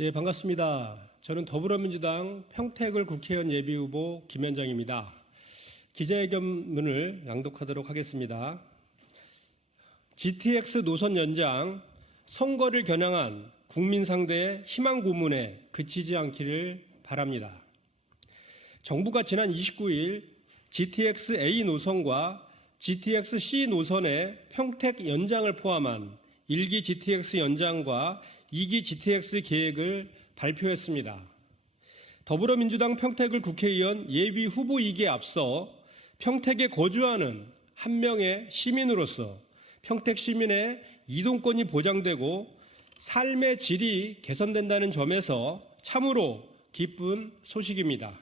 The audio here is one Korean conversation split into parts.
예, 반갑습니다. 저는 더불어민주당 평택을 국회의원 예비후보 김현정입니다. 기자회견문을 낭독하도록 하겠습니다. GTX 노선 연장, 선거를 겨냥한 국민 상대의 희망 고문에 그치지 않기를 바랍니다. 정부가 지난 29일 GTX-A 노선과 GTX-C 노선의 평택 연장을 포함한 1기 GTX 연장과 2기 GTX 계획을 발표했습니다. 더불어민주당 평택을 국회의원 예비 후보이기에 앞서 평택에 거주하는 한 명의 시민으로서 평택 시민의 이동권이 보장되고 삶의 질이 개선된다는 점에서 참으로 기쁜 소식입니다.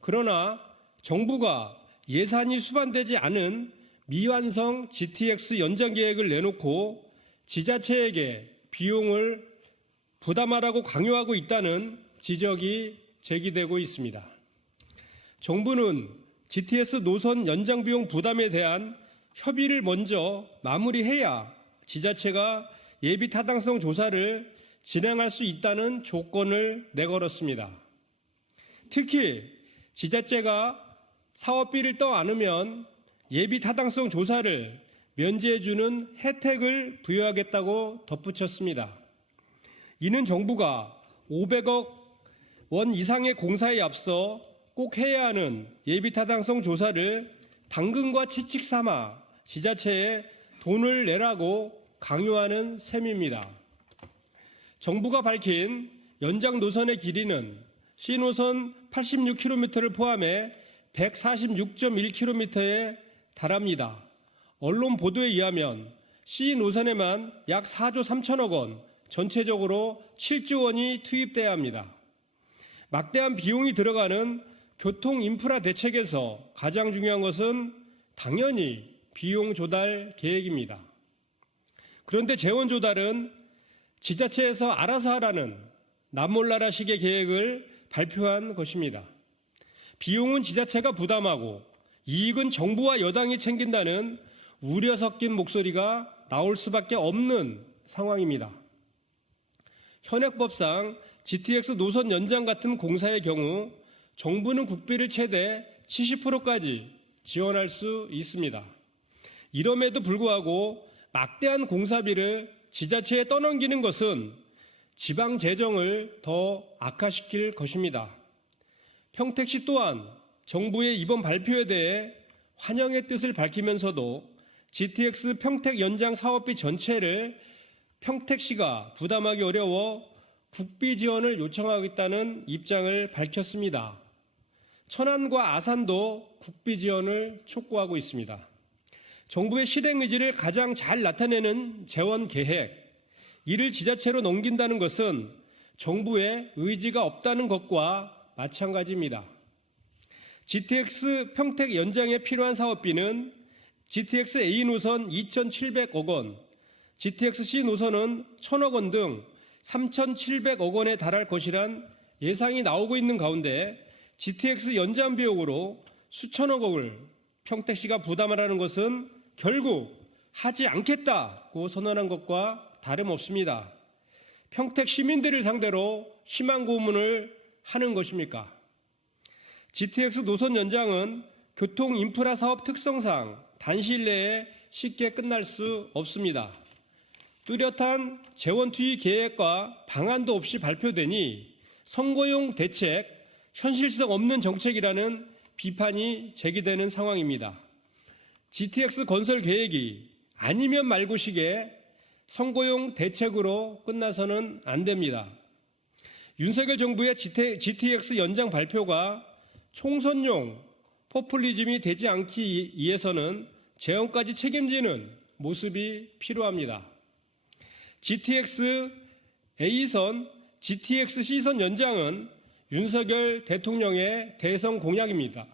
그러나 정부가 예산이 수반되지 않은 미완성 GTX 연장 계획을 내놓고 지자체에게 비용을 부담하라고 강요하고 있다는 지적이 제기되고 있습니다. 정부는 GTX 노선 연장 비용 부담에 대한 협의를 먼저 마무리해야 지자체가 예비 타당성 조사를 진행할 수 있다는 조건을 내걸었습니다. 특히 지자체가 사업비를 떠안으면 예비 타당성 조사를 면제해주는 혜택을 부여하겠다고 덧붙였습니다. 이는 정부가 500억 원 이상의 공사에 앞서 꼭 해야 하는 예비 타당성 조사를 당근과 채찍 삼아 지자체에 돈을 내라고 강요하는 셈입니다. 정부가 밝힌 연장 노선의 길이는 C노선 86km를 포함해 146.1km에 달합니다. 언론 보도에 의하면 C 노선에만 약 4조 3천억 원, 전체적으로 7조 원이 투입돼야 합니다. 막대한 비용이 들어가는 교통 인프라 대책에서 가장 중요한 것은 당연히 비용 조달 계획입니다. 그런데 재원 조달은 지자체에서 알아서 하라는 남몰라라식의 계획을 발표한 것입니다. 비용은 지자체가 부담하고 이익은 정부와 여당이 챙긴다는 우려 섞인 목소리가 나올 수밖에 없는 상황입니다. 현행법상 GTX 노선 연장 같은 공사의 경우 정부는 국비를 최대 70%까지 지원할 수 있습니다. 이럼에도 불구하고 막대한 공사비를 지자체에 떠넘기는 것은 지방 재정을 더 악화시킬 것입니다. 평택시 또한 정부의 이번 발표에 대해 환영의 뜻을 밝히면서도 GTX 평택 연장 사업비 전체를 평택시가 부담하기 어려워 국비 지원을 요청하겠다는 입장을 밝혔습니다. 천안과 아산도 국비 지원을 촉구하고 있습니다. 정부의 실행 의지를 가장 잘 나타내는 재원 계획, 이를 지자체로 넘긴다는 것은 정부의 의지가 없다는 것과 마찬가지입니다. GTX 평택 연장에 필요한 사업비는 GTX A 노선 2,700억 원, GTX C 노선은 1,000억 원 등 3,700억 원에 달할 것이란 예상이 나오고 있는 가운데 GTX 연장 비용으로 수천억을 평택시가 부담하라는 것은 결국 하지 않겠다고 선언한 것과 다름없습니다. 평택 시민들을 상대로 희망 고문을 하는 것입니까? GTX 노선 연장은 교통 인프라 사업 특성상 단시일 내에 쉽게 끝날 수 없습니다. 뚜렷한 재원 투입 계획과 방안도 없이 발표되니 선거용 대책, 현실성 없는 정책이라는 비판이 제기되는 상황입니다. GTX 건설 계획이 아니면 말고식의 선거용 대책으로 끝나서는 안 됩니다. 윤석열 정부의 GTX 연장 발표가 총선용 포퓰리즘이 되지 않기 위해서는 재원까지 책임지는 모습이 필요합니다. GTX A선, GTX C선 연장은 윤석열 대통령의 대선 공약입니다.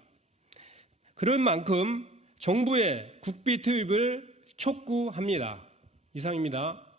그런 만큼 정부의 국비 투입을 촉구합니다. 이상입니다.